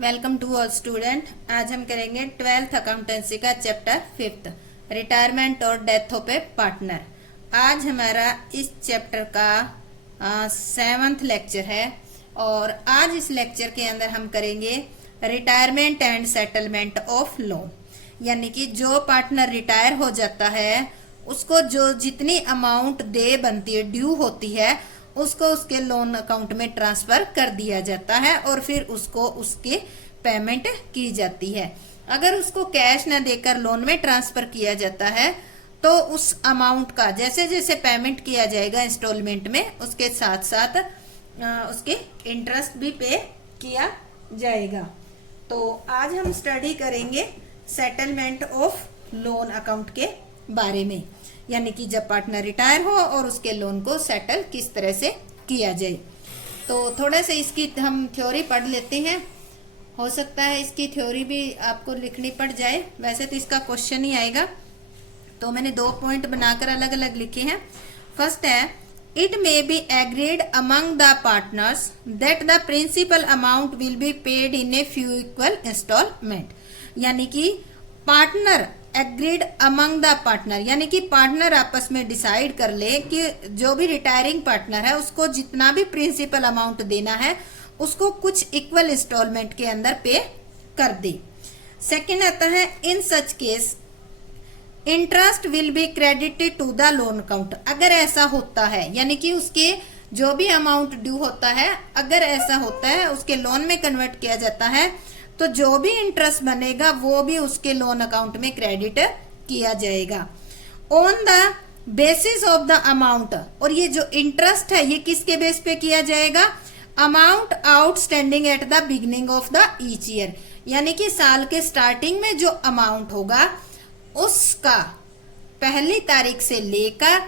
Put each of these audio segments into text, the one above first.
Welcome to all student. आज हम करेंगे 12th अकाउंटेंसी का चैप्टर 5th रिटायरमेंट और डेथ ऑफ ए पार्टनर। आज हमारा इस चैप्टर का 7th लेक्चर है और आज इस लेक्चर के अंदर हम करेंगे retirement and settlement of loan. यानी कि जो पार्टनर रिटायर हो जाता है उसको जो जितनी अमाउंट दे बनती है, ड्यू होती है, उसको उसके लोन अकाउंट में ट्रांसफर कर दिया जाता है और फिर उसको उसकी पेमेंट की जाती है। अगर उसको कैश न देकर लोन में ट्रांसफर किया जाता है तो उस अमाउंट का जैसे जैसे पेमेंट किया जाएगा इंस्टॉलमेंट में, उसके साथ साथ उसके इंटरेस्ट भी पे किया जाएगा। तो आज हम स्टडी करेंगे सेटलमेंट ऑफ लोन अकाउंट के बारे में, यानी कि जब पार्टनर रिटायर हो और उसके लोन को सेटल किस तरह से किया जाए। तो थोड़ा सा इसकी हम थ्योरी पढ़ लेते हैं। हो सकता है इसकी थ्योरी भी आपको लिखनी पड़ जाए, वैसे तो इसका क्वेश्चन ही आएगा। तो मैंने 2 पॉइंट बनाकर अलग अलग लिखे हैं। फर्स्ट है, it may be agreed among the partners that the principal amount will be paid in a few equal installment. यानी कि partner agreed among the partner, यानी कि पार्टनर आपस में डिसाइड कर ले कि जो भी रिटायरिंग पार्टनर है उसको जितना भी प्रिंसिपल अमाउंट देना है उसको कुछ इक्वल इंस्टॉलमेंट के अंदर पे कर दे। सेकंड आता है, in such case interest will be credited to the loan account. अगर ऐसा होता है, यानी कि उसके जो भी अमाउंट ड्यू होता है, अगर ऐसा होता है उसके लोन में कन्वर्ट किया जाता है तो जो भी इंटरेस्ट बनेगा वो भी उसके लोन अकाउंट में क्रेडिट किया जाएगा on the basis of the amount. और ये जो इंटरेस्ट है ये किसके बेस पे किया जाएगा? Amount outstanding at the beginning of the each year. यानी कि साल के स्टार्टिंग में जो अमाउंट होगा उसका पहली तारीख से लेकर,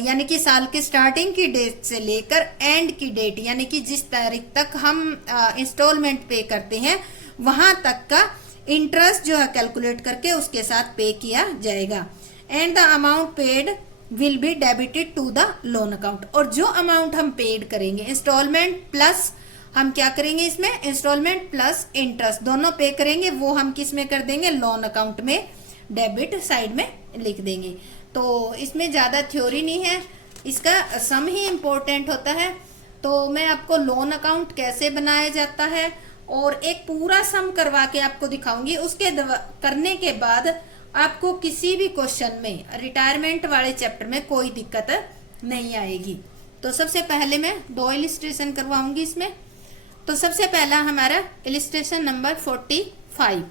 यानी कि साल के स्टार्टिंग की डेट से लेकर एंड की डेट, यानी कि जिस तारीख तक हम इंस्टॉलमेंट पे करते हैं वहां तक का इंटरेस्ट जो है कैलकुलेट करके उसके साथ पे किया जाएगा। And the amount paid will be debited to the loan account. और जो अमाउंट हम पेड करेंगे, इंस्टॉलमेंट प्लस हम क्या करेंगे इसमें, इंस्टॉलमेंट प्लस इंटरेस्ट दोनों पे करेंगे, वो हम किस में कर देंगे, लोन अकाउंट में डेबिट साइड में लिख देंगे। तो इसमें ज्यादा थ्योरी नहीं है, इसका सम ही इम्पोर्टेंट होता है। तो मैं आपको लोन अकाउंट कैसे बनाया जाता है और एक पूरा सम करवा के आपको दिखाऊंगी। उसके करने के बाद आपको किसी भी क्वेश्चन में रिटायरमेंट वाले चैप्टर में कोई दिक्कत नहीं आएगी। तो सबसे पहले मैं 2 इलिस्ट्रेशन करवाऊंगी इसमें। तो सबसे पहला हमारा illustration number 45।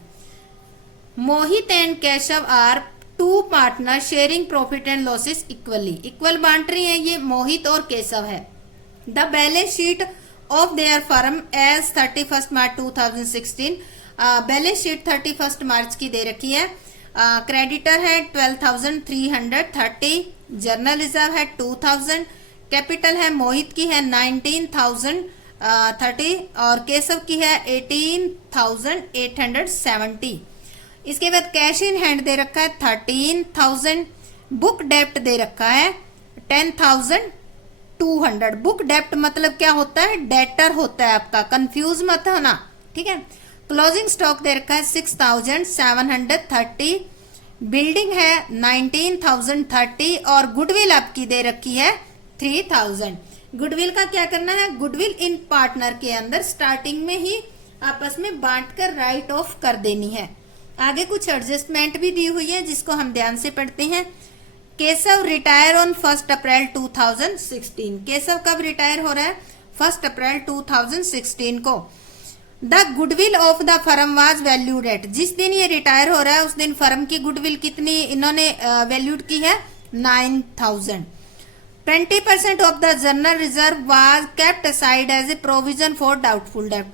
Mohit and Keshav are 2 partner sharing profit and losses equally. Equal बांट रही है, ये मोहित और केशव है। The balance sheet of their firm as 31st March 2016। Balance sheet 31st March की दे रखी है। क्रेडिटर है 12,330, जर्नल रिजर्व है 2,000, कैपिटल है मोहित की है 19,030 और केशव की है 18,870। इसके बाद कैश इन हैंड दे रखा है 13,000, बुक डेप्ट दे रखा है 10,200। बुक डेप्ट मतलब क्या होता है, डेटर होता है आपका, कंफ्यूज मत होना, ठीक है। क्लोजिंग स्टॉक दे रखा है 6,730, बिल्डिंग है 19,030 और गुडविल आपकी दे रखी है 3,000। गुडविल का क्या करना है, गुडविल इन पार्टनर के अंदर स्टार्टिंग में ही आपस में बांटकर राइट ऑफ कर देनी है। आगे कुछ एडजस्टमेंट भी दी हुई है जिसको हम ध्यान से पढ़ते हैं। केशव रिटायर ऑन 1 अप्रैल 2016। केशव कब रिटायर हो रहा है, 1 अप्रैल 2016 को। The goodwill of the firm was valued at. जिस दिन ये रिटायर हो रहा है उस दिन फर्म की गुडविल कितनी इन्होंने वैल्यूड की है, 9,000। 20% of the general reserve was kept aside as a provision for doubtful डेब्ट।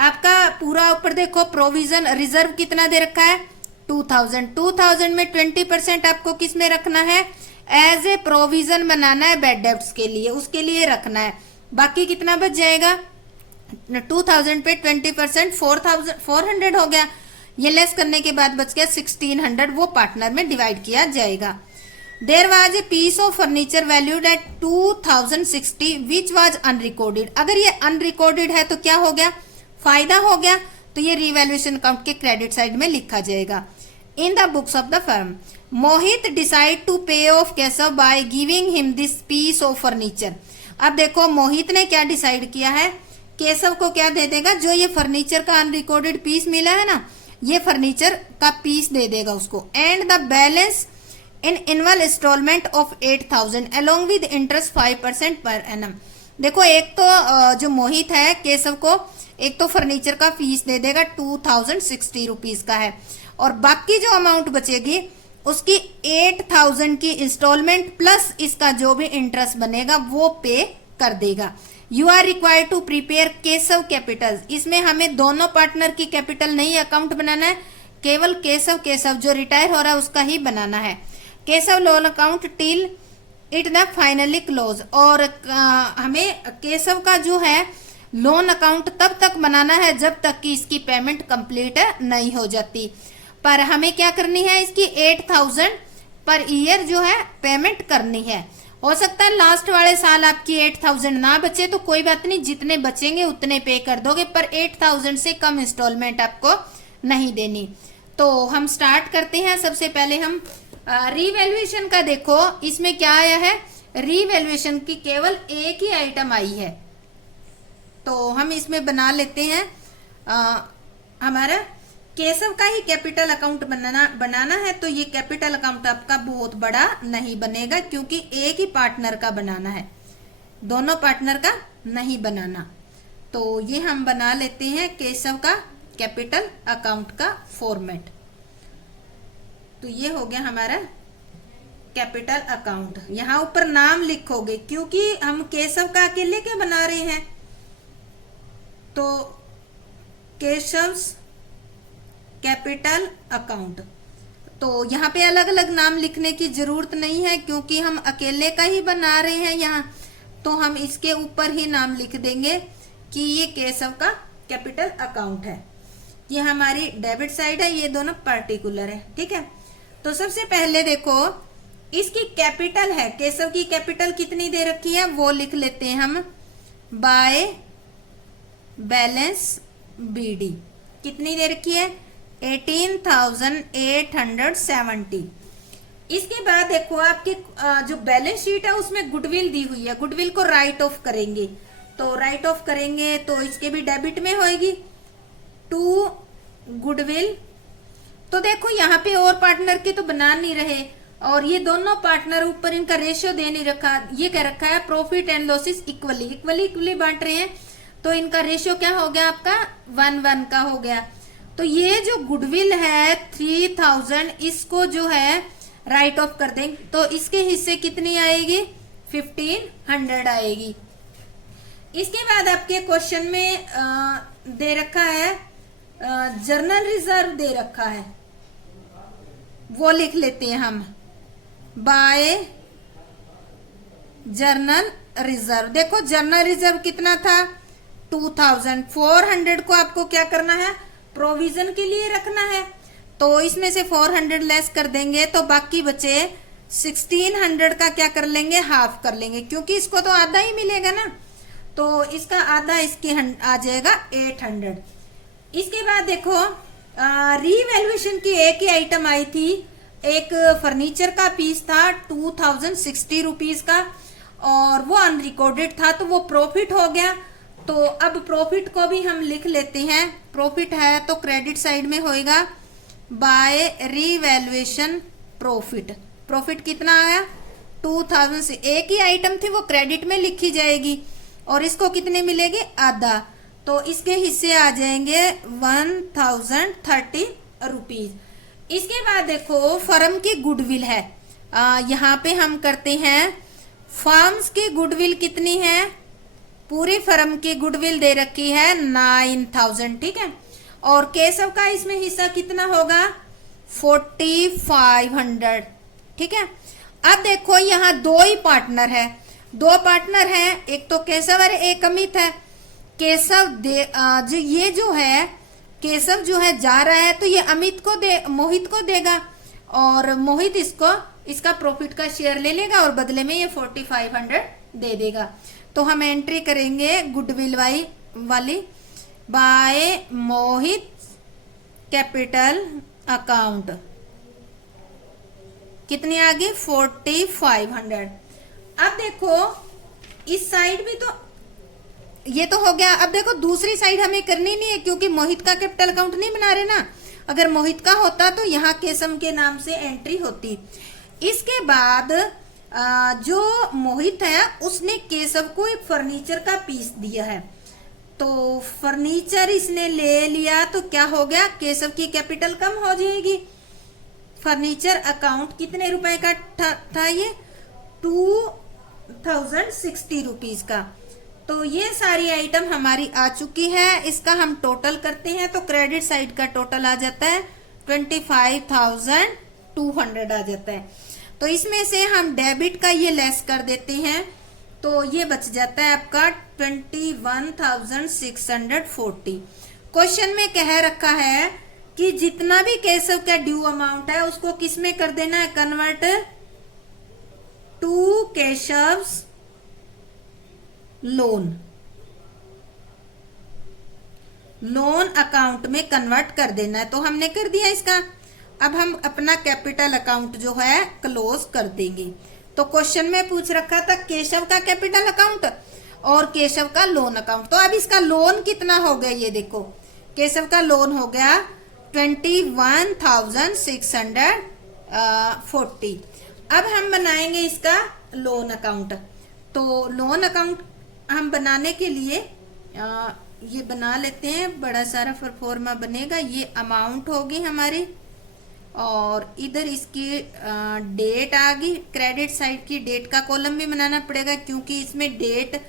आपका पूरा ऊपर देखो प्रोविजन रिजर्व कितना दे रखा है, 2,000। 2,000 में 20% आपको किस में रखना है, एज ए प्रोविजन बनाना है बैड डेब्ट्स के लिए, उसके लिए रखना है। बाकी कितना बच जाएगा, 2,000 पे 20% 400 हो गया। ये लेस करने के बाद बच गया 1,600, वो पार्टनर में डिवाइड किया जाएगा। There was a piece of furniture valued at 2,060 which was unrecorded. अगर ये अनरिकॉर्डेड है तो क्या हो गया, फायदा हो गया। तो ये रीवैल्यूएशन अकाउंट के क्रेडिट साइड में लिखा जाएगा। In the books of the firm Mohit decide to pay off Keshav by giving him this piece of furniture. अब देखो मोहित ने क्या डिसाइड किया है, केशव को क्या दे देगा, जो ये फर्नीचर का अनरिकॉर्डेड पीस मिला है ना, ये फर्नीचर का पीस दे देगा उसको। And the balance in annual installment of 8,000 along with interest 5% per annum. देखो एक तो जो मोहित है केशव को एक तो फर्नीचर का फीस दे देगा 2060 रुपीज का है, और बाकी जो अमाउंट बचेगी उसकी 8,000 की इंस्टॉलमेंट प्लस इसका जो भी इंटरेस्ट बनेगा वो पे कर देगा। You are required to prepare Keshav capital. इसमें हमें दोनों पार्टनर की कैपिटल नहीं अकाउंट बनाना है, केवल केशव जो रिटायर हो रहा है उसका ही बनाना है। Keshav loan account till it the finally close. और हमें केशव का जो है लोन अकाउंट तब तक बनाना है जब तक कि इसकी पेमेंट कंप्लीट नहीं हो जाती। पर हमें क्या करनी है, इसकी 8,000 पर ईयर जो है पेमेंट करनी है। हो सकता है लास्ट वाले साल आपकी 8,000 ना बचे तो कोई बात नहीं, जितने बचेंगे उतने पे कर दोगे, पर 8,000 से कम इंस्टॉलमेंट आपको नहीं देनी। तो हम स्टार्ट करते हैं। सबसे पहले हम रीवैल्यूएशन का देखो, इसमें क्या आया है, रीवैल्यूएशन की केवल एक ही आइटम आई है, तो हम इसमें बना लेते हैं। हमारा केशव का ही कैपिटल अकाउंट बनाना है, तो ये कैपिटल अकाउंट आपका बहुत बड़ा नहीं बनेगा क्योंकि एक ही पार्टनर का बनाना है, दोनों पार्टनर का नहीं बनाना। तो ये हम बना लेते हैं केशव का कैपिटल अकाउंट का फॉर्मेट। तो ये हो गया हमारा कैपिटल अकाउंट। यहाँ ऊपर नाम लिखोगे क्योंकि हम केशव का अकेले के बना रहे हैं, तो केशव्स कैपिटल अकाउंट। तो यहाँ पे अलग अलग नाम लिखने की जरूरत नहीं है क्योंकि हम अकेले का ही बना रहे हैं यहाँ, तो हम इसके ऊपर ही नाम लिख देंगे कि ये केशव का कैपिटल अकाउंट है। ये हमारी डेबिट साइड है, ये दोनों पार्टिकुलर है, ठीक है। तो सबसे पहले देखो इसकी कैपिटल है, केशव की कैपिटल कितनी दे रखी है वो लिख लेते हैं हम, बाय बैलेंस बीडी कितनी दे रखी है, 18,870। इसके बाद देखो आपके जो बैलेंस शीट है उसमें गुडविल दी हुई है, गुडविल को राइट ऑफ करेंगे, तो राइट ऑफ करेंगे तो इसके भी डेबिट में होएगी टू गुडविल। तो देखो यहाँ पे और पार्टनर के तो बना नहीं रहे, और ये दोनों पार्टनर ऊपर इनका रेशियो दे नहीं रखा, ये कह रखा है प्रॉफिट एंड लॉसेस इक्वली बांट रहे हैं, तो इनका रेशियो क्या हो गया आपका 1:1 का हो गया। तो ये जो गुडविल है 3,000 इसको जो है राइट ऑफ कर देंगे, तो इसके हिस्से कितनी आएगी 1,500 आएगी। इसके बाद आपके क्वेश्चन में दे रखा है जर्नल रिजर्व दे रखा है, वो लिख लेते हैं हम, बाय जर्नल रिजर्व। देखो जर्नल रिजर्व कितना था 2,000, 400 को आपको क्या करना है प्रोविजन के लिए रखना है, तो इसमें से 400 लेस कर देंगे तो बाकी बचे 1,600 का क्या कर लेंगे हाफ कर लेंगे, क्योंकि इसको तो आधा ही मिलेगा ना, तो इसका आधा इसके आ जाएगा 800। इसके बाद देखो रीवैल्यूएशन की एक ही आइटम आई थी, एक फर्नीचर का पीस था 2,060 रुपीज का, और वो अनरिकॉर्डेड था तो वो प्रॉफिट हो गया। तो अब प्रॉफिट को भी हम लिख लेते हैं, प्रॉफिट है तो क्रेडिट साइड में होएगा बाय रीवैल्यूएशन प्रॉफिट। प्रॉफिट कितना आया 2,000 से, एक ही आइटम थी वो क्रेडिट में लिखी जाएगी, और इसको कितने मिलेगी आधा, तो इसके हिस्से आ जाएंगे 1,030 रुपीज। इसके बाद देखो फर्म की गुडविल है, यहाँ पे हम करते हैं फर्म्स की गुडविल कितनी है, पूरी फर्म की गुडविल दे रखी है 9,000, ठीक है, और केशव का इसमें हिस्सा कितना होगा 4,500, ठीक है। अब देखो यहाँ दो ही पार्टनर है, दो पार्टनर हैं, एक तो केशव और एक अमित है। केशव ये जो है केशव जो है जा रहा है तो ये अमित को मोहित को देगा, और मोहित इसका प्रॉफिट का शेयर ले लेगा और बदले में ये 4,500 दे देगा। तो हम एंट्री करेंगे गुडविल वाली, बाय मोहित कैपिटल अकाउंट कितनी आ गई 4500। अब देखो इस साइड भी तो ये तो हो गया। अब देखो दूसरी साइड हमें करनी नहीं है क्योंकि मोहित का कैपिटल अकाउंट नहीं बना रहे ना। अगर मोहित का होता तो यहाँ केशव के नाम से एंट्री होती। इसके बाद जो मोहित है उसने केशव को एक फर्नीचर का पीस दिया है, तो फर्नीचर इसने ले लिया तो क्या हो गया, केशव की कैपिटल कम हो जाएगी। फर्नीचर अकाउंट कितने रुपए का था ये 2060 रुपीज का। तो ये सारी आइटम हमारी आ चुकी है। इसका हम टोटल करते हैं तो क्रेडिट साइड का टोटल आ जाता है 25,200 आ जाता है। तो इसमें से हम डेबिट का ये लेस कर देते हैं तो ये बच जाता है आपका 21,640। क्वेश्चन में कह रखा है कि जितना भी केशव का ड्यू अमाउंट है उसको किस में कर देना है, कन्वर्ट टू केशव्स लोन अकाउंट में कन्वर्ट कर देना है। तो हमने कर दिया इसका। अब हम अपना कैपिटल अकाउंट जो है क्लोज कर देंगे। तो क्वेश्चन में पूछ रखा था केशव का कैपिटल अकाउंट और केशव का लोन अकाउंट। तो अब इसका लोन कितना हो गया, ये देखो केशव का लोन हो गया 21,640। अब हम बनाएंगे इसका लोन अकाउंट। तो लोन अकाउंट हम बनाने के लिए ये बना लेते हैं, बड़ा सारा परफॉर्मा बनेगा। ये अमाउंट होगी हमारी और इधर इसकी डेट आ गई। क्रेडिट साइड की डेट का कॉलम भी बनाना पड़ेगा क्योंकि इसमें डेट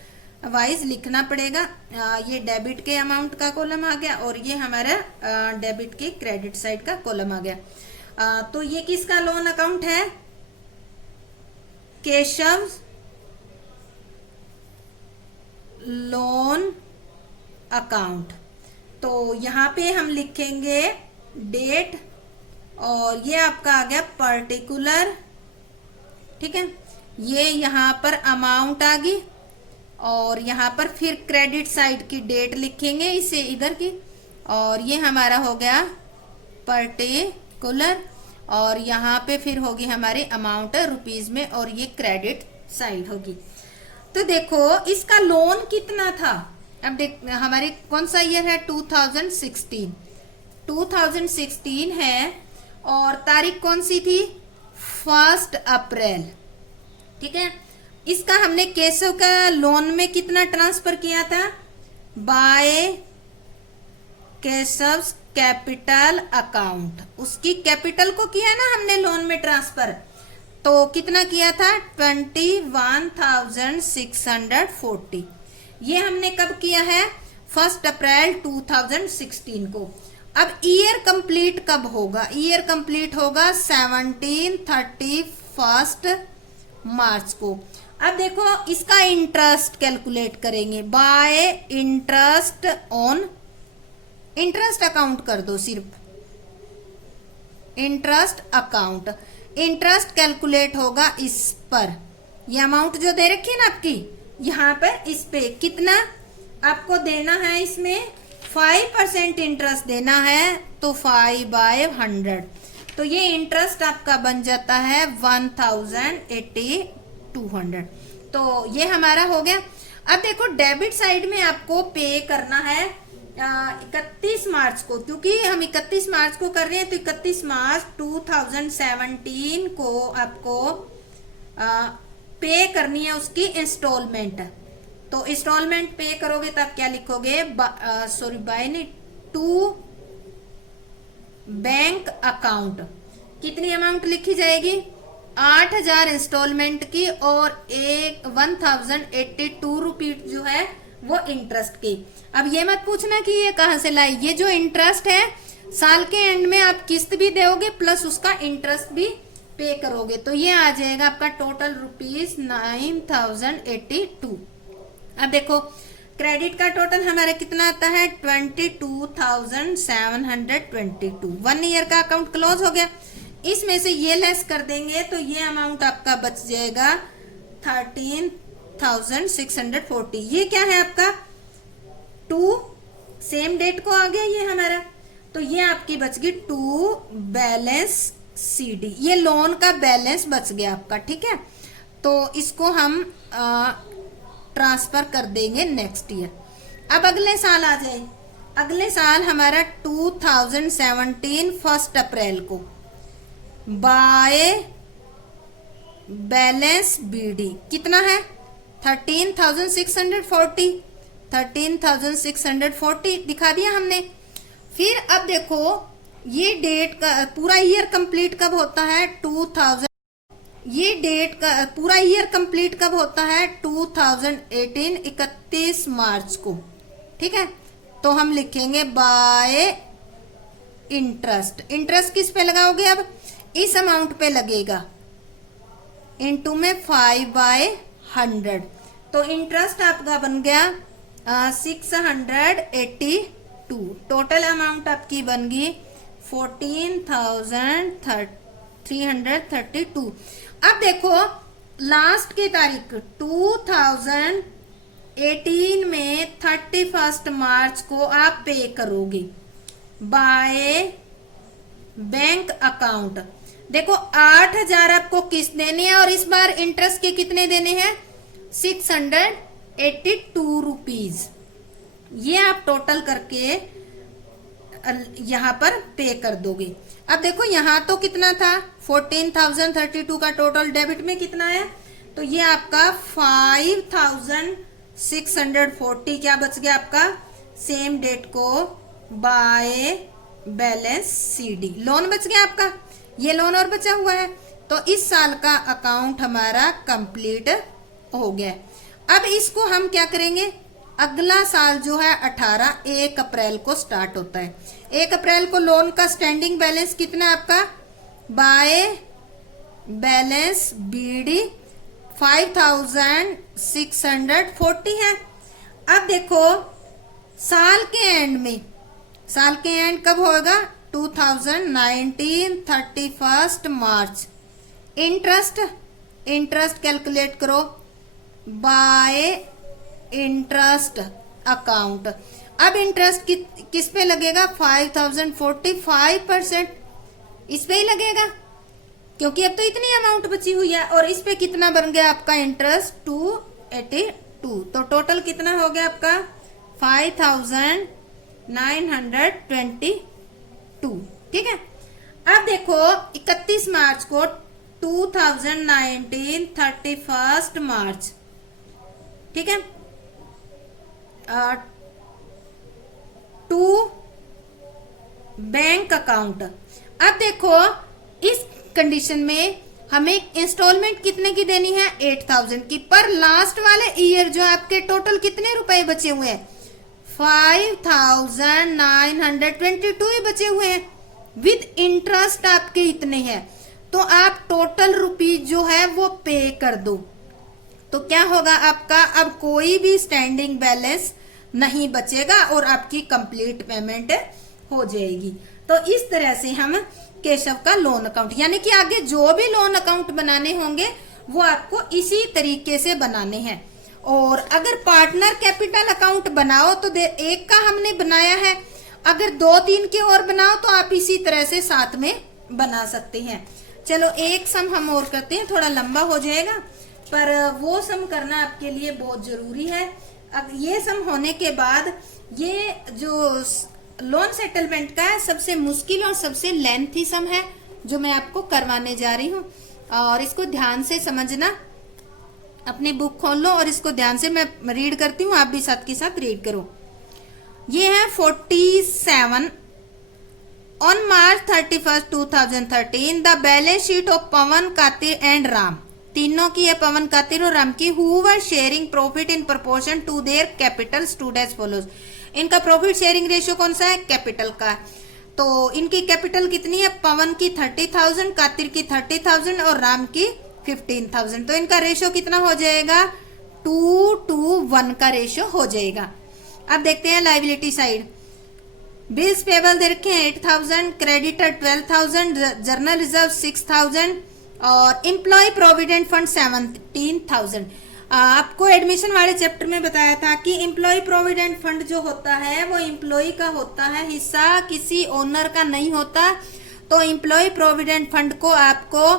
वाइज लिखना पड़ेगा। ये डेबिट के अमाउंट का कॉलम आ गया और ये हमारा डेबिट के क्रेडिट साइड का कॉलम आ गया। तो ये किसका लोन अकाउंट है, केशव लोन अकाउंट। तो यहाँ पे हम लिखेंगे डेट और ये आपका आ गया पर्टिकुलर, ठीक है। ये यहाँ पर अमाउंट आ गई और यहाँ पर फिर क्रेडिट साइड की डेट लिखेंगे इसे इधर की और ये हमारा हो गया पर्टिकुलर और यहाँ पे फिर होगी हमारी अमाउंट रुपीज में और ये क्रेडिट साइड होगी। तो देखो इसका लोन कितना था। अब देख हमारे कौन सा ईयर है 2016 है और तारीख कौन सी थी 1 अप्रैल, ठीक है। इसका हमने केशव का लोन में कितना ट्रांसफर किया था, बाय केशव कैपिटल अकाउंट। उसकी कैपिटल को किया ना हमने लोन में ट्रांसफर, तो कितना किया था 21,640। ये हमने कब किया है 1 अप्रैल 2016 को। अब ईयर कंप्लीट कब होगा, ईयर कंप्लीट होगा 31 मार्च को। अब देखो इसका इंटरेस्ट कैलकुलेट करेंगे bye interest on, interest account कर दो सिर्फ इंटरेस्ट अकाउंट। इंटरेस्ट कैलकुलेट होगा इस पर, ये अमाउंट जो दे रखी है ना आपकी यहाँ पर, इस पे कितना आपको देना है, इसमें 5% इंटरेस्ट देना है तो 5/100। तो ये इंटरेस्ट आपका बन जाता है 1,08200। तो ये हमारा हो गया। अब देखो डेबिट साइड में आपको पे करना है 31 मार्च को, क्योंकि हम 31 मार्च को कर रहे हैं तो 31 मार्च 2017 को आपको पे करनी है उसकी इंस्टॉलमेंट। तो इंस्टॉलमेंट पे करोगे तब क्या लिखोगे, बाय नहीं टू बैंक अकाउंट। कितनी अमाउंट लिखी जाएगी 8,000 इंस्टॉलमेंट की और 1,082 रुपीज जो है वो इंटरेस्ट की। अब ये मत पूछना कि ये कहां से लाई, ये जो इंटरेस्ट है साल के एंड में आप किस्त भी दोगे प्लस उसका इंटरेस्ट भी पे करोगे, तो ये आ जाएगा आपका टोटल रुपीज 9,082। अब देखो क्रेडिट का टोटल हमारा कितना आता है 22,722। 1 ईयर का अकाउंट क्लोज हो गया। इसमें से ये लेस कर देंगे तो ये अमाउंट आपका बच जाएगा 13,640। ये क्या है आपका 2 सेम डेट को आ गया ये हमारा। तो ये आपकी बच गई टू बैलेंस CD, ये लोन का बैलेंस बच गया आपका। ठीक है, तो इसको हम ट्रांसफर कर देंगे नेक्स्ट ईयर। अब अगले साल आ जाए, अगले साल हमारा 2017 1 अप्रैल को बाय बैलेंस BD कितना है 13,640, 13,640 दिखा दिया हमने। फिर अब देखो ये डेट का पूरा ईयर कंप्लीट कब होता है 2000, ये डेट का पूरा ईयर कंप्लीट कब होता है 2018 31 मार्च को। ठीक है, तो हम लिखेंगे बाय इंटरेस्ट, इंटरेस्ट किस पे लगाओगे, अब इस अमाउंट पे लगेगा, इनटू में 5/100, तो इंटरेस्ट आपका बन गया 682, टोटल अमाउंट आपकी बन गई 14,332। अब देखो लास्ट की तारीख 2018 में 31 मार्च को आप पे करोगे बाय बैंक अकाउंट। देखो 8,000 आपको किस्त देने हैं और इस बार इंटरेस्ट के कितने देने हैं 682 रुपीज। ये आप टोटल करके यहाँ पर पे कर दोगे। अब देखो यहाँ तो कितना था 14,032 का टोटल डेबिट में कितना है, तो ये आपका 5,640 क्या बच गया आपका सेम डेट को बाय बैलेंस CD, लोन बच गया आपका, ये लोन और बचा हुआ है। तो इस साल का अकाउंट हमारा कंप्लीट हो गया। अब इसको हम क्या करेंगे, अगला साल जो है 1 अप्रैल को स्टार्ट होता है। 1 अप्रैल को लोन का स्टैंडिंग बैलेंस कितना है आपका बाय बैलेंस BD 5,640 है। अब देखो साल के एंड में, साल के एंड कब होगा 2019 31 मार्च, इंटरेस्ट कैलकुलेट करो बाय इंटरेस्ट अकाउंट। अब इंटरेस्ट किस पे लगेगा 5,045%, इस पे ही लगेगा क्योंकि अब तो इतनी अमाउंट बची हुई है। और इस पे कितना बन गया आपका इंटरेस्ट 282, तो टोटल कितना हो गया आपका 5,922। ठीक है, अब देखो 31 मार्च को 2019 31 मार्च, ठीक है, टू बैंक अकाउंट। अब देखो इस कंडीशन में हमें इंस्टॉलमेंट कितने की देनी है 8,000 की, पर लास्ट वाले ईयर जो आपके टोटल कितने रुपए बचे हुए हैं 5,922 ही बचे हुए हैं, विद इंटरेस्ट आपके इतने हैं। तो आप टोटल रुपीज जो है वो पे कर दो, तो क्या होगा आपका अब कोई भी स्टैंडिंग बैलेंस नहीं बचेगा और आपकी कंप्लीट पेमेंट हो जाएगी। तो इस तरह से हम केशव का लोन अकाउंट, यानी कि आगे जो भी लोन अकाउंट बनाने होंगे वो आपको इसी तरीके से बनाने हैं। और अगर पार्टनर कैपिटल अकाउंट बनाओ तो एक का हमने बनाया है, अगर 2-3 के और बनाओ तो आप इसी तरह से साथ में बना सकते हैं। चलो एक सम हम और करते हैं, थोड़ा लंबा हो जाएगा पर वो सम करना आपके लिए बहुत जरूरी है। अब ये सम होने के बाद ये जो लोन सेटलमेंट का है सबसे मुश्किल और सबसे लेंथी सम है जो मैं आपको करवाने जा रही हूँ, और इसको ध्यान से समझना। अपनी बुक खोल लो और इसको ध्यान से मैं रीड करती हूँ, आप भी साथ के साथ रीड करो। ये है 47 On March 31st 2013 the balance sheet of Pawan Katir and Ram, तीनों की है पवन कातिर और राम की, who were sharing profit in proportion to their capital stood as follows. इनका प्रॉफिट शेयरिंग रेशियो कौन सा है कैपिटल का, तो इनकी कैपिटल कितनी है पवन की 30,000, कातिर की 30,000 और राम की 15,000। तो इनका रेशियो कितना हो जाएगा 2:1 का रेशियो हो जाएगा। अब देखते हैं लाइबिलिटी साइड। बिल्स पेबल दे रखे हैं 8,000, क्रेडिटर 12,000, जर्नल रिजर्व 6,000 और एम्प्लॉय प्रोविडेंट फंड 17,000। आपको एडमिशन वाले चैप्टर में बताया था कि एम्प्लॉय प्रोविडेंट फंड जो होता है वो एम्प्लॉय का होता है, हिस्सा किसी ओनर का नहीं होता। तो एम्प्लॉय प्रोविडेंट फंड को आपको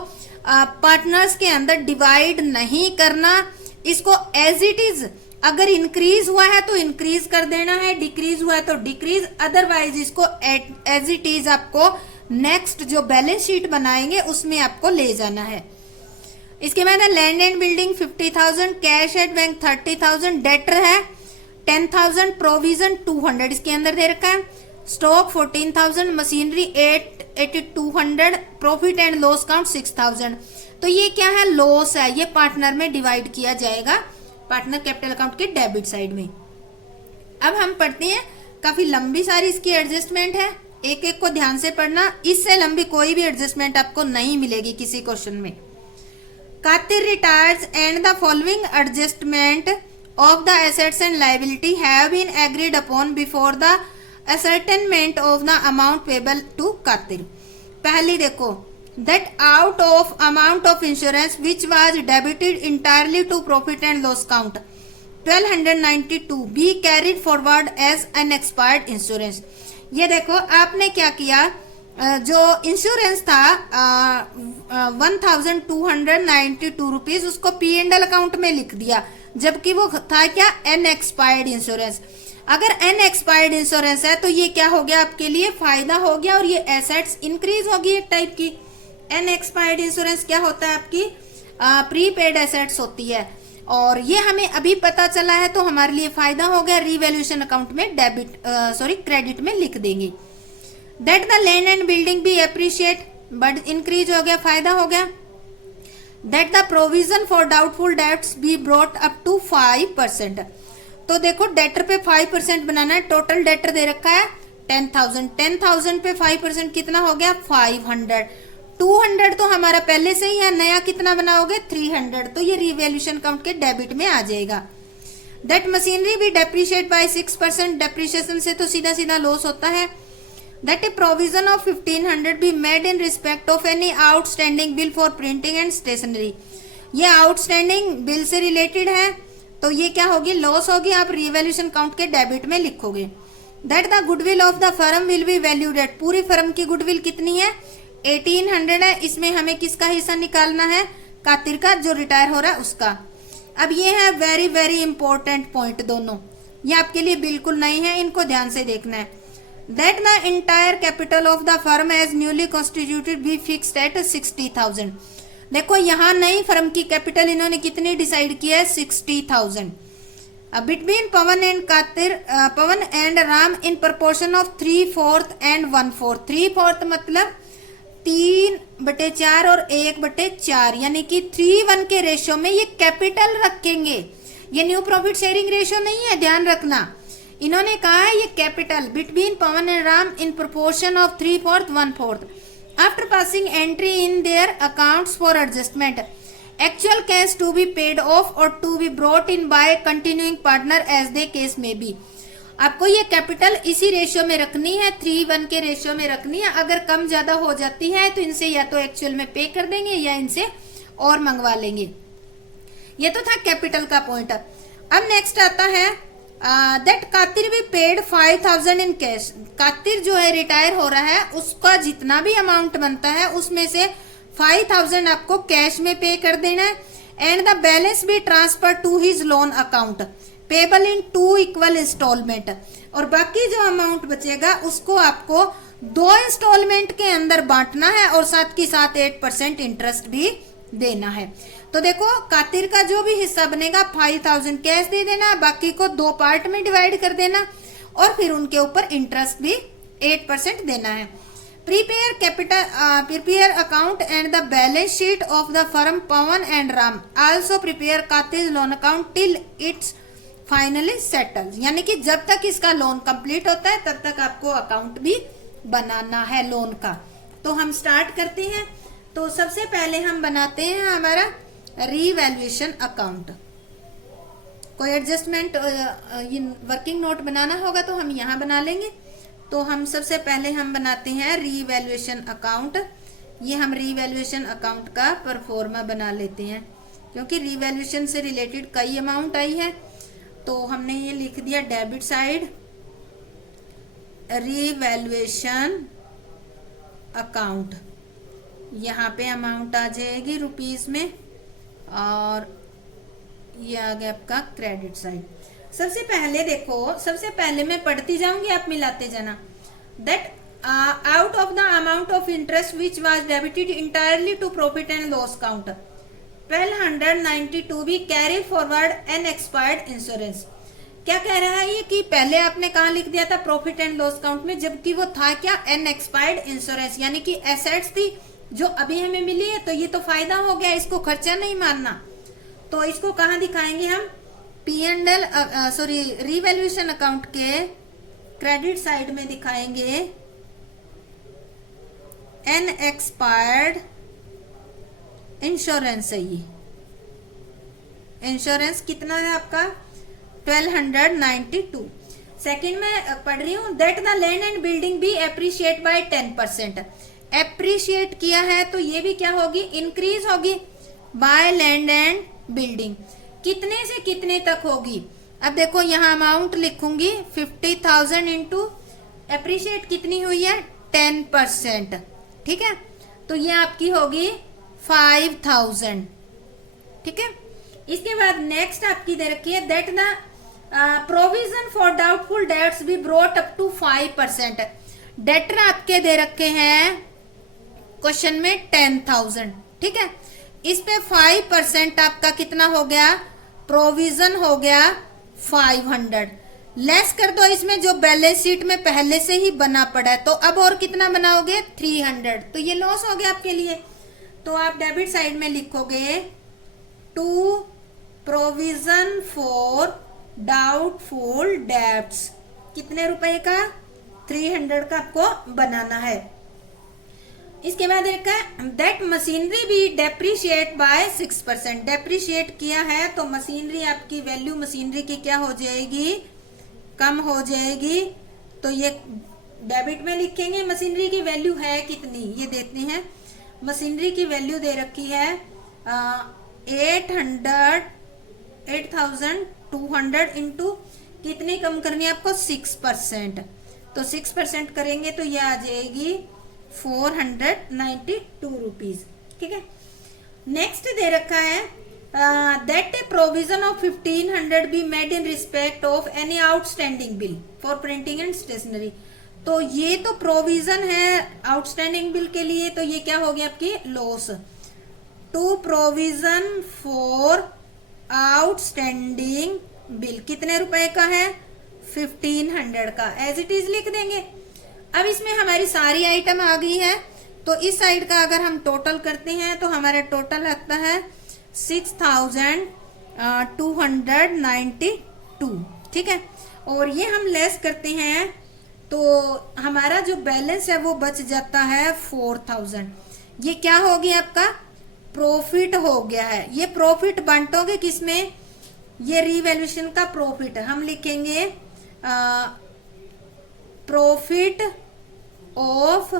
पार्टनर्स के अंदर डिवाइड नहीं करना, इसको एज इट इज, अगर इंक्रीज हुआ है तो इंक्रीज कर देना है, डिक्रीज हुआ है तो डिक्रीज, अदरवाइज इसको एज इट इज आपको नेक्स्ट जो बैलेंस शीट बनाएंगे उसमें आपको ले जाना है। इसके बाद land and building 50,000, cash at bank 30,000, debtor है 10,000, प्रोविजन 200 इसके अंदर दे रखा है, stock 14,000, machinery 8,200, profit and loss count 6,000। तो ये क्या है, लॉस है, ये पार्टनर में डिवाइड किया जाएगा पार्टनर कैपिटल अकाउंट के डेबिट साइड में। अब हम पढ़ते हैं, काफी लंबी सारी इसकी एडजस्टमेंट है, एक एक को ध्यान से पढ़ना, इससे लंबी कोई भी एडजस्टमेंट आपको नहीं मिलेगी किसी क्वेश्चन में। Katir retires and the following adjustment of the assets and liability have been agreed upon before the ascertainment of the amount payable to Katir। पहली देखो, that out of amount of insurance which was debited entirely to profit and loss count 1292 be carried forward as unexpired insurance। ये देखो आपने क्या किया, जो insurance था 1292 rupees उसको P&L अकाउंट में लिख दिया, जबकि वो था क्या, एन एक्सपायर्ड इंश्योरेंस। अगर एन एक्सपायर्ड इंश्योरेंस है तो ये क्या हो गया, आपके लिए फायदा हो गया और ये एसेट्स इंक्रीज होगी एक टाइप की। एन एक्सपायर्ड इंश्योरेंस क्या होता है, आपकी प्रीपेड एसेट्स होती है, और ये हमें अभी पता चला है तो हमारे लिए फायदा हो गया, रीवैल्यूएशन अकाउंट में क्रेडिट में लिख देंगे। That the land and building भी एप्रिशिएट, बट इंक्रीज हो गया, फायदा हो गया। That the provision for doubtful debts be brought up to 5%। तो देखो डेटर पे 5% बनाना है, टोटल डेटर दे रखा है 10,000, 10,000 पे 5% कितना हो गया, 500, 200 तो हमारा पहले से ही है, नया कितना बनाओगे 300, तो ये रिवैल्यूएशन अकाउंट के डेबिट में आ जाएगा। दैट मशीनरी भी डेप्रिशिएट बाय 6%, डेप्रिशिएशन से तो सीधा सीधा लॉस होता है। That a provision of 1,500 be made in respect of any outstanding bill for printing and stationery। ये आउटस्टैंडिंग बिल से रिलेटेड है, तो ये क्या होगी, लॉस होगी, आप रिवैल्यूएशन अकाउंट के डेबिट में लिखोगे। That the goodwill of the firm will be valued at, पूरी फर्म की गुडविल कितनी है 1800 है, इसमें हमें किसका हिस्सा निकालना है, कातिर का, जो रिटायर हो रहा है उसका। अब ये है वेरी वेरी इंपॉर्टेंट पॉइंट, दोनों ये आपके लिए बिल्कुल नई है, इनको ध्यान से देखना है। That the entire capital of the firm as newly constituted be fixed at 60,000। देखो यहाँ नई फर्म की कैपिटल इन्होंने कितनी डिसाइड किया है, 60,000। Between Pawan and Katir, Pawan and Ram in proportion of 3/4 and 1/4। 3/4 मतलब 3/4 और 1/4, यानी कि 3:1 के रेशियो में ये कैपिटल रखेंगे। ये न्यू प्रॉफिट शेयरिंग रेशियो नहीं है, ध्यान रखना। इन्होंने कहा है ये capital between Pawan and Ram in proportion of 3/4 1/4 after passing entry in their accounts for adjustment, actual cash to be paid off और to be brought in by continuing partner as the case में बी। आपको ये capital इसी ratio में रखनी है, 3:1 के ratio में रखनी है। अगर कम ज्यादा हो जाती है तो इनसे या तो एक्चुअल में पे कर देंगे या इनसे और मंगवा लेंगे। ये तो था कैपिटल का पॉइंट। अब नेक्स्ट आता है दैट कातिर भी पेड 5,000 इन कैश। कातिर जो है रिटायर हो रहा है, उसका जितना भी अमाउंट बनता है उसमें से 5,000 आपको कैश में पे कर देना है, एंड द बैलेंस भी transfer to his loan account payable in 2 equal installment. और बाकी जो अमाउंट बचेगा उसको आपको 2 इंस्टॉलमेंट के अंदर बांटना है और साथ ही साथ 8% इंटरेस्ट भी देना है। तो देखो कातिर का जो भी हिस्सा बनेगा 5,000 कैश दे देना, बाकी को 2 पार्ट में डिवाइड कर देना और फिर उनके ऊपर इंटरेस्ट भी 8% देना है। Prepare account and the balance sheet of the firm Pawan and Ram, also prepare Katir loan account till its finally settle. यानी कि जब तक इसका लोन कंप्लीट होता है तब तक आपको अकाउंट भी बनाना है लोन का। तो हम स्टार्ट करते हैं। तो सबसे पहले हम बनाते हैं हमारा रीवैल्यूएशन अकाउंट। कोई एडजस्टमेंट वर्किंग नोट बनाना होगा तो हम यहाँ बना लेंगे। तो हम सबसे पहले हम बनाते हैं रीवैल्यूएशन अकाउंट। ये हम रीवैल्यूएशन अकाउंट का परफॉर्मा बना लेते हैं। क्योंकि रिवैल्यूएशन से रिलेटेड कई अमाउंट आई है। तो हमने ये लिख दिया डेबिट साइड रिवैल्यूएशन अकाउंट। यहाँ पे अमाउंट आ जाएगी रुपीज में और ये आ गया आपका क्रेडिट साइड। सबसे पहले देखो, सबसे पहले मैं पढ़ती जाऊंगी, आप मिलाते जाना। That out of the amount of interest which was debited entirely to profit and loss count 1292 be carry forward an expired insurance. क्या कह रहा है ये कि पहले आपने कहा लिख दिया था प्रॉफिट एंड लॉस काउंट में, जबकि वो था क्या, एन एक्सपायर्ड इंश्योरेंस, यानी कि एसेट्स थी जो अभी हमें मिली है, तो ये तो फायदा हो गया, इसको खर्चा नहीं मानना। तो इसको कहाँ दिखाएंगे हम, P&L सॉरी रिवैल्यूएशन अकाउंट के क्रेडिट साइड में दिखाएंगे एन एक्सपायर्ड इंश्योरेंस है। ये इंश्योरेंस कितना है आपका 1292। सेकंड में पढ़ रही हूं, that the land and building be appreciate by 10%। Appreciate किया है तो ये भी क्या होगी, इंक्रीज होगी बाय लैंड एंड बिल्डिंग। कितने से कितने तक होगी, अब देखो यहाँ अमाउंट लिखूंगी 50,000 इंटू एप्रिशिएट कितनी हुई है 10%, ठीक है, तो ये आपकी होगी 5,000, ठीक है। इसके बाद नेक्स्ट आपकी दे रखी है that the provision for doubtful debts be brought up to 5%। Debtor आपके दे रखे हैं क्वेश्चन में 10,000, ठीक है, इस पे 5% आपका कितना हो गया, प्रोविजन हो गया 500, लेस कर दो इसमें जो बैलेंस शीट में पहले से ही बना पड़ा है, तो अब और कितना बनाओगे 300, तो ये लॉस हो गया आपके लिए। तो आप डेबिट साइड में लिखोगे to provision for doubtful debts, कितने रुपए का 300 का आपको बनाना है। इसके बाद एक है दैट मशीनरी भी डेप्रिशिएट बाय 6%। डेप्रिशिएट किया है तो मशीनरी आपकी वैल्यू मशीनरी की क्या हो जाएगी, कम हो जाएगी। तो ये डेबिट में लिखेंगे मशीनरी की वैल्यू है कितनी, ये देते हैं मशीनरी की वैल्यू दे रखी है 8,200 इंटू कितनी कम करनी है आपको 6%, तो 6% करेंगे तो ये आ जाएगी 492 रुपीज, ठीक है। नेक्स्ट दे रखा है that a provision of 1500 be made in respect of any outstanding bill for printing and stationery. तो ये तो प्रोविजन है आउटस्टैंडिंग बिल के लिए, तो ये क्या होगी आपकी loss. To provision for outstanding bill कितने रुपए का है 1500 का, एज इट इज लिख देंगे। अब इसमें हमारी सारी आइटम आ गई है, तो इस साइड का अगर हम टोटल करते हैं तो हमारा टोटल आता है 6,292, ठीक है। और ये हम लेस करते हैं तो हमारा जो बैलेंस है वो बच जाता है 4,000। ये क्या हो गया आपका प्रॉफिट हो गया है। ये प्रॉफिट बांटोगे किसमें, ये रिवैल्यूएशन का प्रॉफिट हम लिखेंगे profit of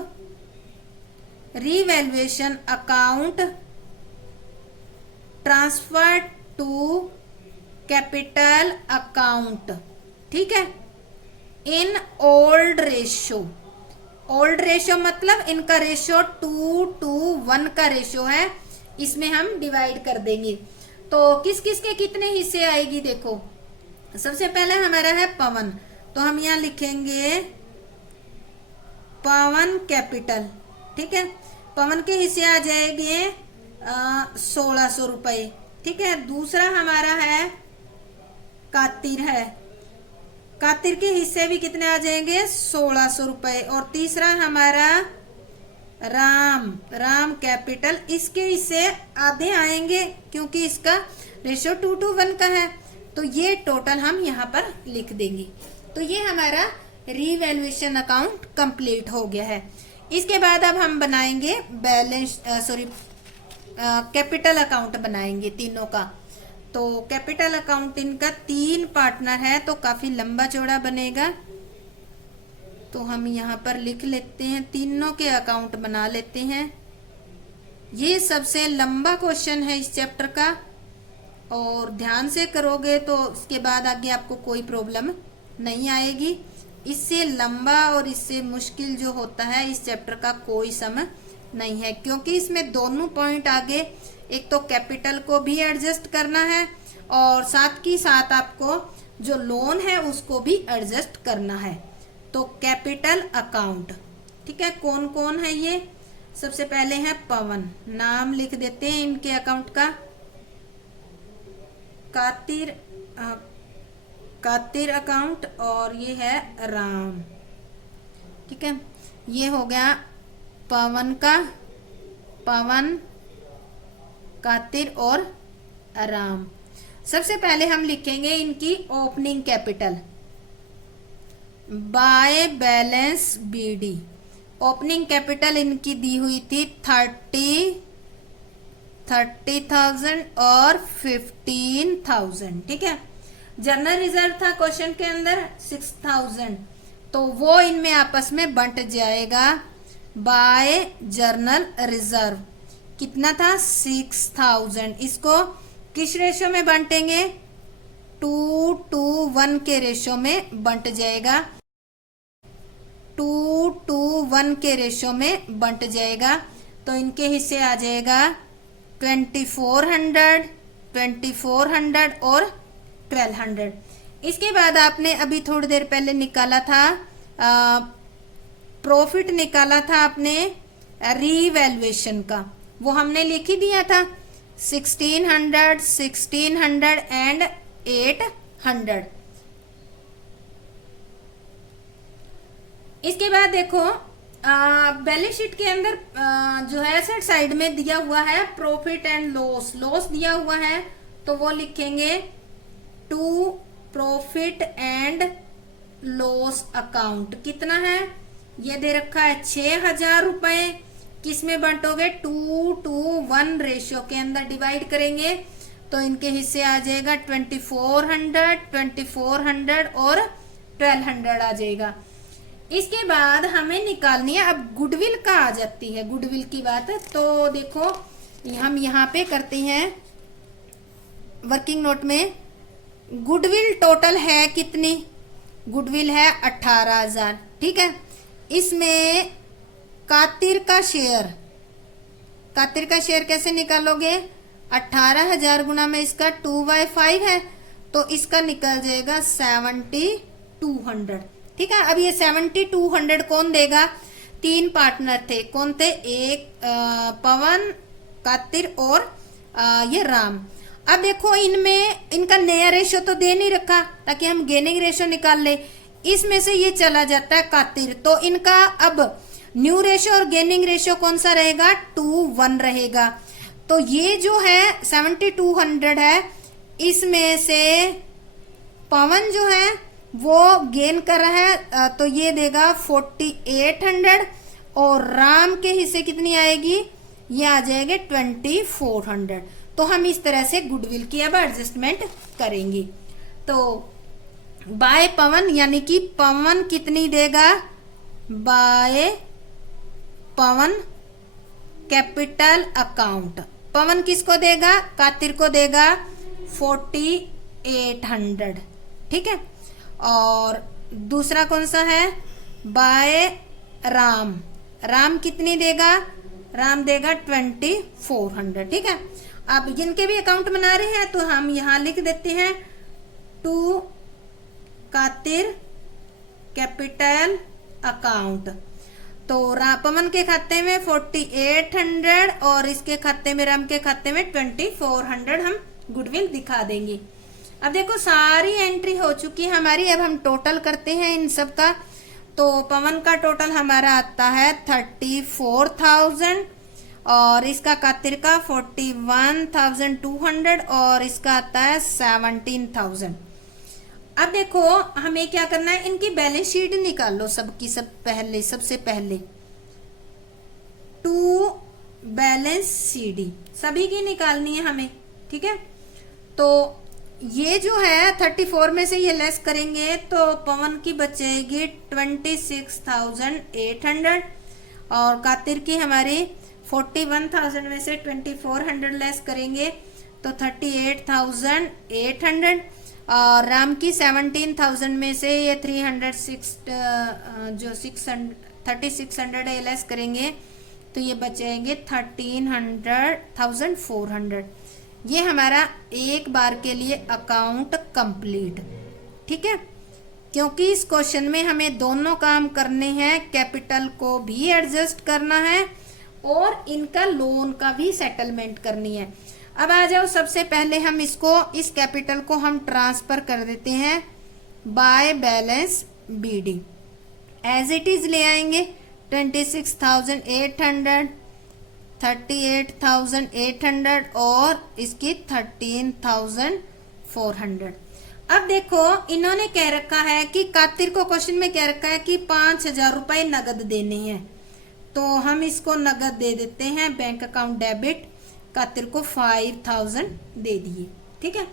revaluation account transfer to capital account, ठीक है, in old ratio. Old ratio मतलब इनका रेशियो 2:1 का रेशियो है, इसमें हम डिवाइड कर देंगे। तो किस किस के कितने हिस्से आएगी देखो, सबसे पहले हमारा है पवन, तो हम यहाँ लिखेंगे पवन कैपिटल, ठीक है, पवन के हिस्से आ जाएंगे 1600 रुपए, ठीक है। दूसरा हमारा है कातिर है, कातिर के हिस्से भी कितने आ जाएंगे 1600 रुपए। और तीसरा हमारा राम कैपिटल, इसके हिस्से आधे आएंगे क्योंकि इसका रेशियो 2:1 का है, तो ये टोटल हम यहाँ पर लिख देंगे। तो ये हमारा रिवैल्यूएशन अकाउंट कंप्लीट हो गया है। इसके बाद अब हम बनाएंगे बैलेंस कैपिटल अकाउंट बनाएंगे तीनों का। तो कैपिटल अकाउंट इनका 3 पार्टनर है तो काफी लंबा चौड़ा बनेगा, तो हम यहाँ पर लिख लेते हैं, तीनों के अकाउंट बना लेते हैं। ये सबसे लंबा क्वेश्चन है इस चैप्टर का, और ध्यान से करोगे तो उसके बाद आगे आपको कोई प्रॉब्लम नहीं आएगी। इससे लंबा और इससे मुश्किल जो होता है इस चैप्टर का कोई सम नहीं है, क्योंकि इसमें दोनों पॉइंट आगे, एक तो कैपिटल को भी एडजस्ट करना है और साथ ही साथ आपको जो लोन है उसको भी एडजस्ट करना है। तो कैपिटल अकाउंट, ठीक है, कौन कौन है ये? सबसे पहले है पवन, नाम लिख देते हैं इनके अकाउंट का, कातिर अकाउंट, और ये है राम, ठीक है। ये हो गया पवन का, पवन, कातिर और राम। सबसे पहले हम लिखेंगे इनकी opening capital, by balance BD. Opening capital इनकी दी हुई थी 30,000 और 15,000, ठीक है। जनरल रिजर्व था क्वेश्चन के अंदर 6,000, तो वो इनमें आपस में बंट जाएगा। बाय जर्नल रिजर्व कितना था? 6,000। इसको किस रेशो में बांटेंगे? 2:1 के रेशो में बंट जाएगा, 2:1 के रेशो में बंट जाएगा। तो इनके हिस्से आ जाएगा 2400, 2400 और 1200। इसके बाद आपने अभी थोड़ी देर पहले निकाला था प्रॉफिट, निकाला था आपने रीवैल्यूएशन का, वो हमने लिख ही दिया था 1600, 1600 एंड 800। इसके बाद देखो बैलेंस शीट के अंदर जो है एसेट साइड में दिया हुआ है प्रॉफिट एंड लॉस, लॉस दिया हुआ है तो वो लिखेंगे to profit and loss account. कितना है? ये दे रखा है 6,000 रुपए। किस में बांटोगे? 2:1 रेशियो के अंदर डिवाइड करेंगे तो इनके हिस्से आ जाएगा 2400, 2400 और 1200 आ जाएगा। इसके बाद हमें निकालनी है, अब गुडविल का आ जाती है, गुडविल की बात। तो देखो हम यहाँ पे करते हैं वर्किंग नोट में, गुडविल टोटल है कितनी? गुडविल है 18,000, ठीक है। इसमें कातिर का शेयर, कातिर का शेयर कैसे निकालोगे? 18,000 गुना में इसका 2/5 है तो इसका निकल जाएगा 7,200, ठीक है। अब ये 7,200 कौन देगा? 3 पार्टनर थे, कौन थे? एक पवन, कातिर और ये राम। अब देखो इनमें इनका नया रेशो तो दे नहीं रखा ताकि हम गेनिंग रेशो निकाल ले, इसमें से ये चला जाता है कातिर, तो इनका अब न्यू रेशो और गेनिंग रेशो कौन सा रहेगा? 2:1 रहेगा। तो ये जो है 7,200 है, इसमें से पवन जो है वो गेन कर रहा है तो ये देगा 4,800 और राम के हिस्से कितनी आएगी? ये आ जाएगा 2,400। तो हम इस तरह से गुडविल की अब एडजस्टमेंट करेंगे। तो बाय पवन यानी कि पवन कितनी देगा? बाय पवन कैपिटल अकाउंट, पवन किसको देगा? कातिर को देगा 4,800, ठीक है। और दूसरा कौन सा है? बाय राम, राम कितनी देगा? राम देगा 2,400, ठीक है। अब जिनके भी अकाउंट बना रहे हैं तो हम यहाँ लिख देते हैं टू कातिर कैपिटल अकाउंट। तो पवन के खाते में 4,800 और इसके खाते में, राम के खाते में 2,400 हम गुडविल दिखा देंगे। अब देखो सारी एंट्री हो चुकी है हमारी, अब हम टोटल करते हैं इन सब का। तो पवन का टोटल हमारा आता है 34,000 और इसका कातिर का 41,200 और इसका आता है 17,000। अब देखो हमें क्या करना है, इनकी बैलेंस शीट निकाल लो सबकी, सबसे पहले टू बैलेंस सीडी सभी की निकालनी है हमें, ठीक है। तो ये जो है 34 में से ये लेस करेंगे तो पवन की बचेगी 26,800 और कातिर की हमारी 41,000 में से 2,400 लेस करेंगे तो 38,800, और राम की 17,000 में से ये 306 जो 3600 है लेस करेंगे तो ये बचेंगे 13,400। ये हमारा एक बार के लिए अकाउंट कंप्लीट। ठीक है, क्योंकि इस क्वेश्चन में हमें दोनों काम करने हैं, कैपिटल को भी एडजस्ट करना है और इनका लोन का भी सेटलमेंट करनी है। अब आ जाओ, सबसे पहले हम इस कैपिटल को हम ट्रांसफर कर देते हैं by balance BD. As it is ले आएंगे 26,800, 38,800 और इसकी 13,400। अब देखो इन्होंने कह रखा है कि कातिर को क्वेश्चन में कह रखा है कि 5,000 रुपए नगद देने हैं, तो हम इसको नगद दे देते हैं, बैंक अकाउंट डेबिट। कातिर को 5,000 दे दिए। ठीक है,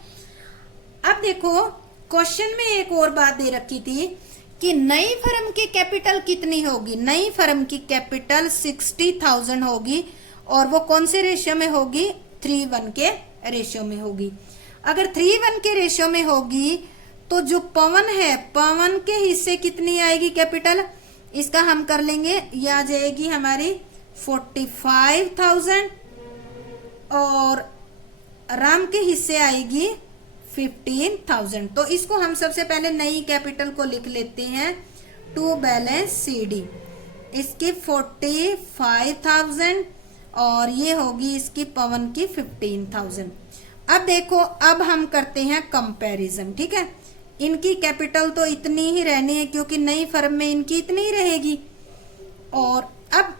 अब देखो क्वेश्चन में एक और बात दे रखी थी कि नई फर्म की कैपिटल कितनी होगी। नई फर्म की कैपिटल 60,000 होगी और वो कौन से रेशियो में होगी, 3:1 के रेशियो में होगी। अगर 3:1 के रेशियो में होगी तो जो पवन है, पवन के हिस्से कितनी आएगी कैपिटल, इसका हम कर लेंगे, ये आ जाएगी हमारी 45,000 और राम के हिस्से आएगी 15,000। तो इसको हम सबसे पहले नई कैपिटल को लिख लेते हैं टू बैलेंस सीडी। इसकी 45,000 और ये होगी इसकी पवन की 15,000। अब देखो, अब हम करते हैं कंपैरिजन। ठीक है, इनकी कैपिटल तो इतनी ही रहनी है क्योंकि नई फर्म में इनकी इतनी ही रहेगी। और अब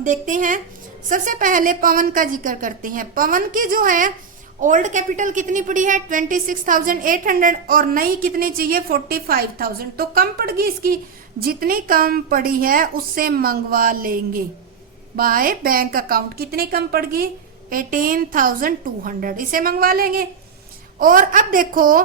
देखते हैं, सबसे पहले पवन का जिक्र करते हैं। पवन की जो है ओल्ड कैपिटल कितनी पड़ी है 26,800 और नई कितनी चाहिए 45,000, तो कम पड़ गई इसकी। जितनी कम पड़ी है उससे मंगवा लेंगे बाय बैंक अकाउंट। कितनी कम पड़ गई 18,200, इसे मंगवा लेंगे। और अब देखो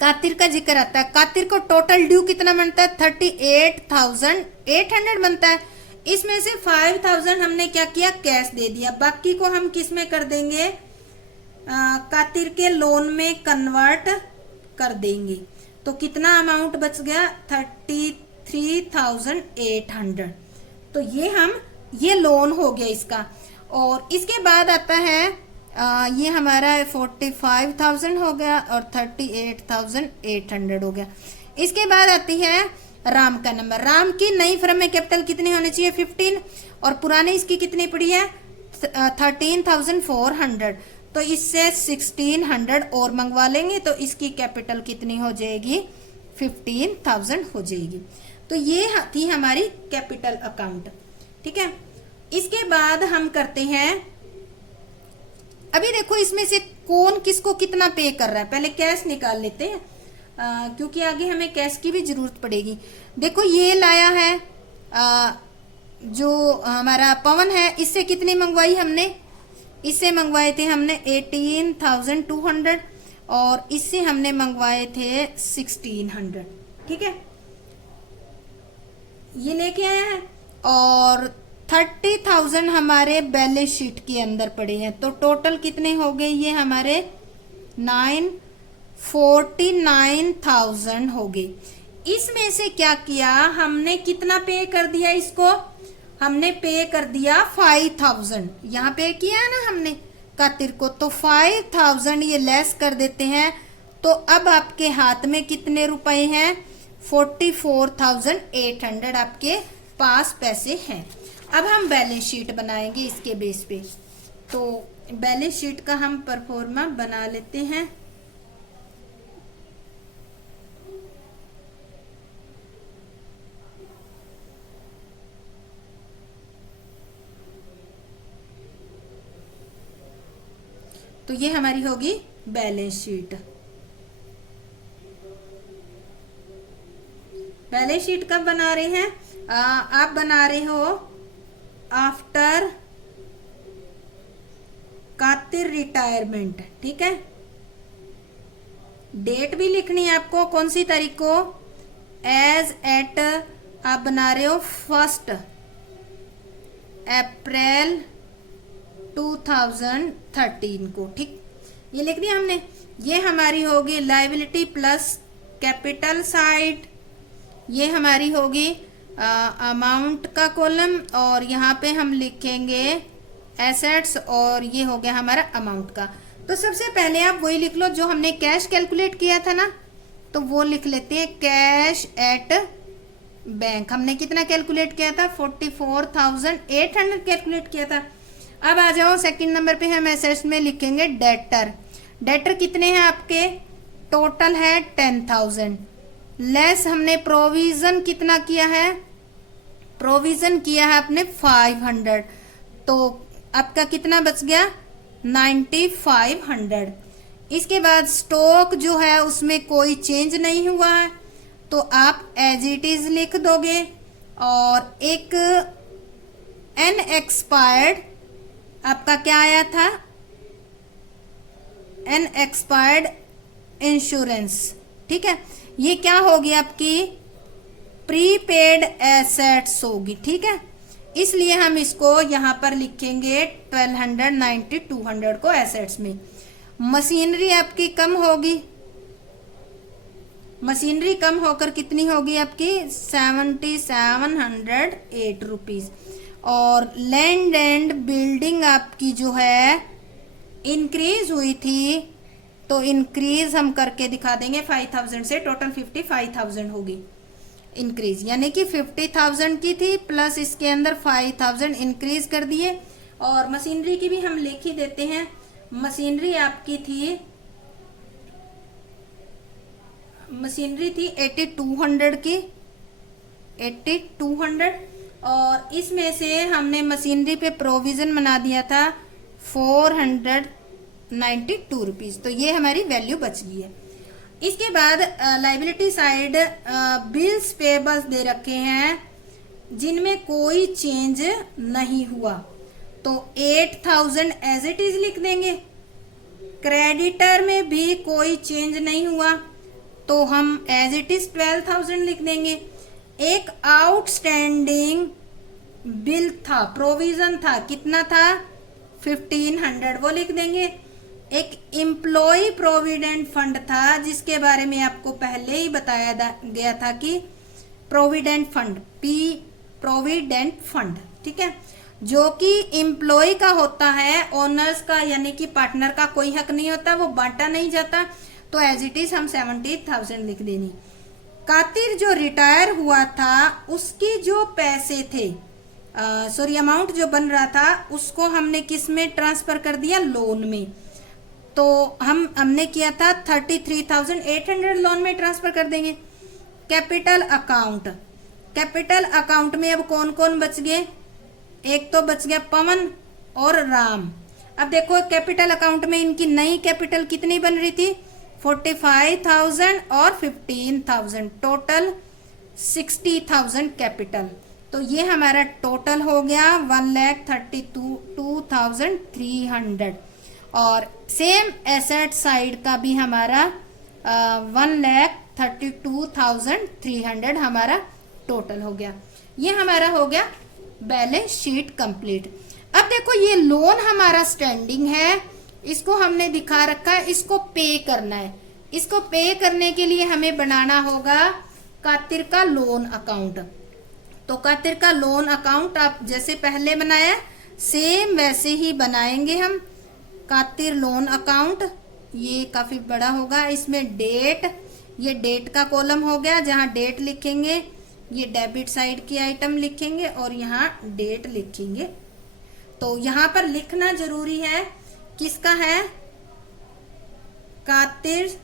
कातिर का जिक्र आता है, कातिर को टोटल ड्यू कितना बनता है 38,800 बनता है। इसमें से 5,000 हमने क्या किया, कैश दे दिया, बाकी को हम किस में कर देंगे, कातिर के लोन में कन्वर्ट कर देंगे। तो कितना अमाउंट बच गया 33,800। तो ये लोन हो गया इसका। और इसके बाद आता है ये हमारा 45,000 हो गया और 38,800 हो गया। इसके बाद आती है राम का नंबर। राम की नई फर्म में कैपिटल कितनी होनी चाहिए 15 और पुराने इसकी कितनी पड़ी है 13,400, तो इससे 1,600 और मंगवा लेंगे तो इसकी कैपिटल कितनी हो जाएगी 15,000 हो जाएगी। तो ये थी हमारी कैपिटल अकाउंट। ठीक है, इसके बाद हम करते हैं, अभी देखो इसमें से कौन किसको कितना पे कर रहा है, पहले कैश निकाल लेते हैं क्योंकि आगे हमें कैश की भी जरूरत पड़ेगी। देखो ये लाया है जो हमारा पवन है, इससे कितनी मंगवाई हमने, इससे मंगवाए थे हमने 18,200 और इससे हमने मंगवाए थे 1,600। ठीक है, ये लेके आया है और 30,000 हमारे बैलेंस शीट के अंदर पड़े हैं। तो टोटल कितने हो गए ये हमारे 49,000 हो गए। इसमें से क्या किया हमने, कितना पे कर दिया इसको, हमने पे कर दिया 5,000, यहाँ पे किया ना हमने कातिर को, तो 5,000 ये लेस कर देते हैं। तो अब आपके हाथ में कितने रुपए हैं 44,800 आपके पास पैसे हैं। अब हम बैलेंस शीट बनाएंगे इसके बेस पे। तो बैलेंस शीट का हम परफॉर्मा बना लेते हैं। तो ये हमारी होगी बैलेंस शीट। बैलेंस शीट कब बना रहे हैं, आप बना रहे हो आफ्टर कातिर रिटायरमेंट। ठीक है, डेट भी लिखनी है आपको, कौन सी तारीख को, एज एट आप बना रहे हो 1 अप्रैल 2013 को। ठीक, ये लिख दिया हमने। ये हमारी होगी लायबिलिटी प्लस कैपिटल साइड, ये हमारी होगी अमाउंट का कॉलम, और यहाँ पे हम लिखेंगे एसेट्स, और ये हो गया हमारा अमाउंट का। तो सबसे पहले आप वही लिख लो जो हमने कैश कैलकुलेट किया था ना, तो वो लिख लेते हैं कैश एट बैंक। हमने कितना कैलकुलेट किया था? 44,800 कैलकुलेट किया था। अब आ जाओ सेकंड नंबर पे, हम एसेट्स में लिखेंगे डेटर। डेटर कितने हैं आपके? टोटल है 10,000, लेस हमने प्रोविजन कितना किया है? प्रोविजन किया है आपने 500, तो आपका कितना बच गया? 9500। इसके बाद स्टॉक जो है उसमें कोई चेंज नहीं हुआ है, तो आप एज इट इज लिख दोगे। और एक अनएक्सपायर्ड आपका क्या आया था? अनएक्सपायर्ड इंश्योरेंस, ठीक है। ये क्या होगी? आपकी प्रीपेड एसेट्स होगी, ठीक है। इसलिए हम इसको यहां पर लिखेंगे 1290, 200 को एसेट्स में। मशीनरी आपकी कम होगी, मशीनरी कम होकर कितनी होगी आपकी? 7708 रुपीज। और लैंड एंड बिल्डिंग आपकी जो है इंक्रीज हुई थी, तो इंक्रीज हम करके दिखा देंगे 5000 से, टोटल 55,000 होगी इंक्रीज, यानी कि 50,000 की थी प्लस इसके अंदर 5,000 इंक्रीज कर दिए। और मशीनरी की भी हम लिख ही देते हैं। मशीनरी आपकी थी, मशीनरी थी 8200 की, 8200, और इसमें से हमने मशीनरी पे प्रोविजन बना दिया था 492 रुपीज, तो ये हमारी वैल्यू बच गई है। इसके बाद लाइबिलिटी साइड बिल्स पेबल्स दे रखे हैं जिनमें कोई चेंज नहीं हुआ, तो 8000 एज इट इज लिख देंगे। क्रेडिटर में भी कोई चेंज नहीं हुआ, तो हम एज इट इज 12,000 लिख देंगे। एक आउटस्टैंडिंग बिल था, प्रोविजन था, कितना था? 1500, वो लिख देंगे। एक एम्प्लॉय प्रोविडेंट फंड था जिसके बारे में आपको पहले ही बताया गया था कि प्रोविडेंट फंड, प्रोविडेंट फंड, ठीक है, जो कि एम्प्लॉय का होता है, ओनर्स का यानी कि पार्टनर का कोई हक नहीं होता, वो बांटा नहीं जाता, तो एज इट इज हम 70,000 लिख देनी। कातिर जो रिटायर हुआ था उसकी जो पैसे थे, सॉरी अमाउंट जो बन रहा था, उसको हमने किस में ट्रांसफर कर दिया? लोन में। तो हमने किया था 33,800 लोन में ट्रांसफर कर देंगे। कैपिटल अकाउंट, कैपिटल अकाउंट में अब कौन कौन बच गए? एक तो बच गया पवन और राम। अब देखो कैपिटल अकाउंट में इनकी नई कैपिटल कितनी बन रही थी? 45,000 और 15,000, टोटल 60,000 कैपिटल। तो ये हमारा टोटल हो गया 1,32,300। और सेम एसेट साइड का भी हमारा 1,32,300 हमारा टोटल हो गया। ये हमारा हो गया बैलेंस शीट कंप्लीट। अब देखो ये लोन हमारा स्टैंडिंग है, इसको हमने दिखा रखा है, इसको पे करना है। इसको पे करने के लिए हमें बनाना होगा कातिर का लोन अकाउंट। तो कातिर का लोन अकाउंट आप जैसे पहले बनाया सेम वैसे ही बनाएंगे हम। कातिर लोन अकाउंट, ये काफी बड़ा होगा, इसमें डेट, ये डेट का कॉलम हो गया जहां डेट लिखेंगे, ये डेबिट साइड की आइटम लिखेंगे और यहाँ डेट लिखेंगे। तो यहाँ पर लिखना जरूरी है, किसका है? कातिर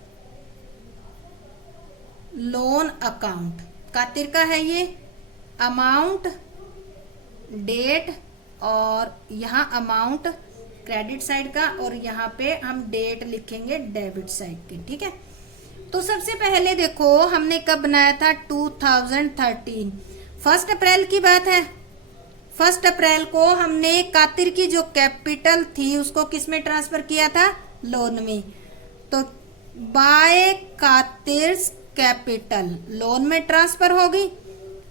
लोन अकाउंट, कातिर का है ये। अमाउंट, डेट, और यहाँ अमाउंट क्रेडिट साइड का, और यहाँ पे हम डेट लिखेंगे डेबिट साइड की, ठीक है। तो सबसे पहले देखो हमने कब बनाया था? 2013, 1 अप्रैल की बात है। 1 अप्रैल को हमने कातिर की जो कैपिटल थी उसको किस में ट्रांसफर किया था? लोन में। तो बाय कातिर कैपिटल लोन में ट्रांसफर होगी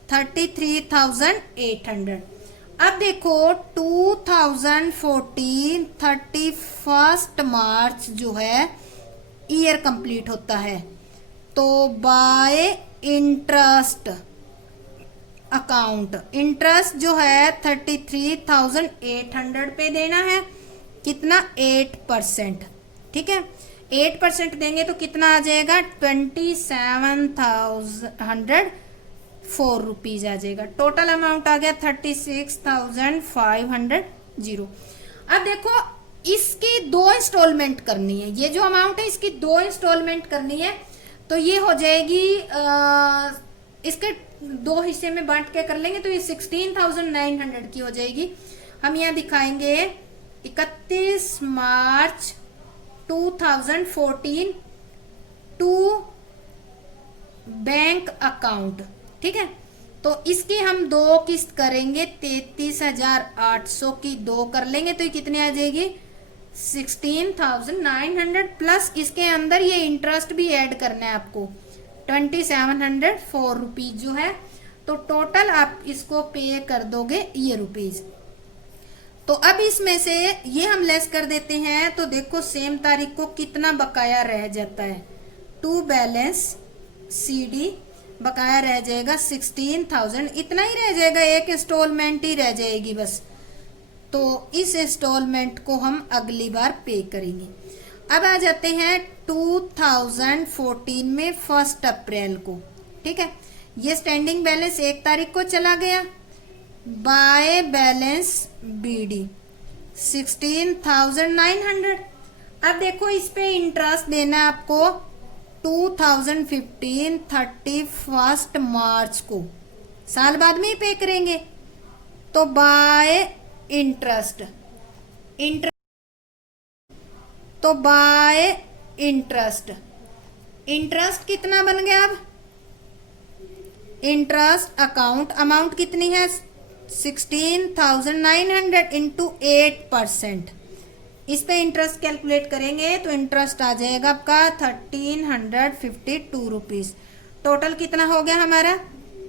33,800। अब देखो 2014 31 मार्च जो है ईयर कंप्लीट होता है, तो बाय इंटरेस्ट अकाउंट इंटरेस्ट जो है 33,800 पे देना है। कितना? 8%। ठीक है, 8% देंगे तो कितना आ जाएगा? 27,104 रुपीज आ जाएगा। टोटल अमाउंट आ गया 36,500। अब देखो इसकी 2 इंस्टॉलमेंट करनी है। ये जो अमाउंट है इसकी 2 इंस्टॉलमेंट करनी है, तो ये हो जाएगी इसके 2 हिस्से में बांट के कर लेंगे तो ये 16,900 की हो जाएगी। हम यहाँ दिखाएंगे 31 मार्च 2014 टू बैंक अकाउंट। ठीक है, तो इसकी हम 2 किस्त करेंगे, 33,800 की 2 कर लेंगे तो ये कितनी आ जाएगी? 16,900 प्लस इसके अंदर ये इंटरेस्ट भी ऐड करना है आपको 2704 रुपीज जो है, तो टोटल आप इसको पे कर दोगे ये रुपीज। तो अब इसमें से ये हम लेस कर देते हैं, तो देखो सेम तारीख को कितना बकाया रह जाता है। टू बैलेंस CD बकाया रह जाएगा 16,000, इतना ही रह जाएगा, एक इंस्टॉलमेंट ही रह जाएगी बस। तो इस इंस्टॉलमेंट को हम अगली बार पे करेंगे। अब आ जाते हैं 2014 में 1 अप्रैल को। ठीक है, ये स्टैंडिंग बैलेंस 1 तारीख को चला गया। By balance BD 16,900। अब देखो इस पे इंटरेस्ट देना है आपको 2015 31 मार्च को, साल बाद में ही पे करेंगे। तो बाय इंटरेस्ट तो बाय इंटरेस्ट कितना बन गया? अब इंटरेस्ट अमाउंट कितनी है? 16,900 इंटू 8%। इस पे इंटरेस्ट कैलकुलेट करेंगे तो इंटरेस्ट आ जाएगा आपका 1,352 रुपीज। टोटल कितना हो गया हमारा?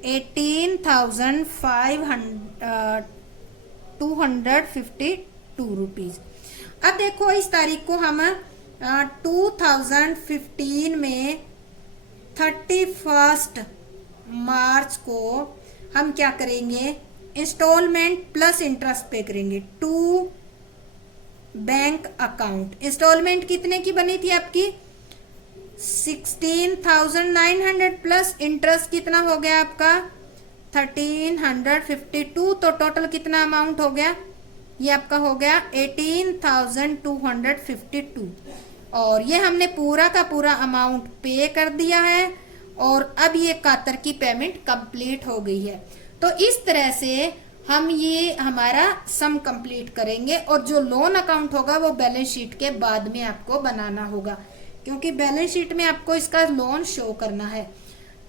18,252 रुपीज। अब देखो इस तारीख को हम 2015 में 31 मार्च को हम क्या करेंगे? इंस्टॉलमेंट प्लस इंटरेस्ट पे करेंगे टू बैंक अकाउंट। इंस्टॉलमेंट कितने की बनी थी आपकी? 16,900 प्लस इंटरेस्ट कितना हो गया आपका? 1,352। तो टोटल कितना अमाउंट हो गया? ये आपका हो गया 18,252। और ये हमने पूरा का पूरा अमाउंट पे कर दिया है और अब ये कातर की पेमेंट कंप्लीट हो गई है। तो इस तरह से हम ये हमारा सम कंप्लीट करेंगे और जो लोन अकाउंट होगा वो बैलेंस शीट के बाद में आपको बनाना होगा, क्योंकि बैलेंस शीट में आपको इसका लोन शो करना है।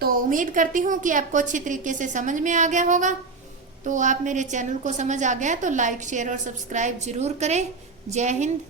तो उम्मीद करती हूँ कि आपको अच्छी तरीके से समझ में आ गया होगा। तो आप मेरे चैनल को समझ आ गया तो लाइक शेयर और सब्सक्राइब जरूर करें। जय हिंद।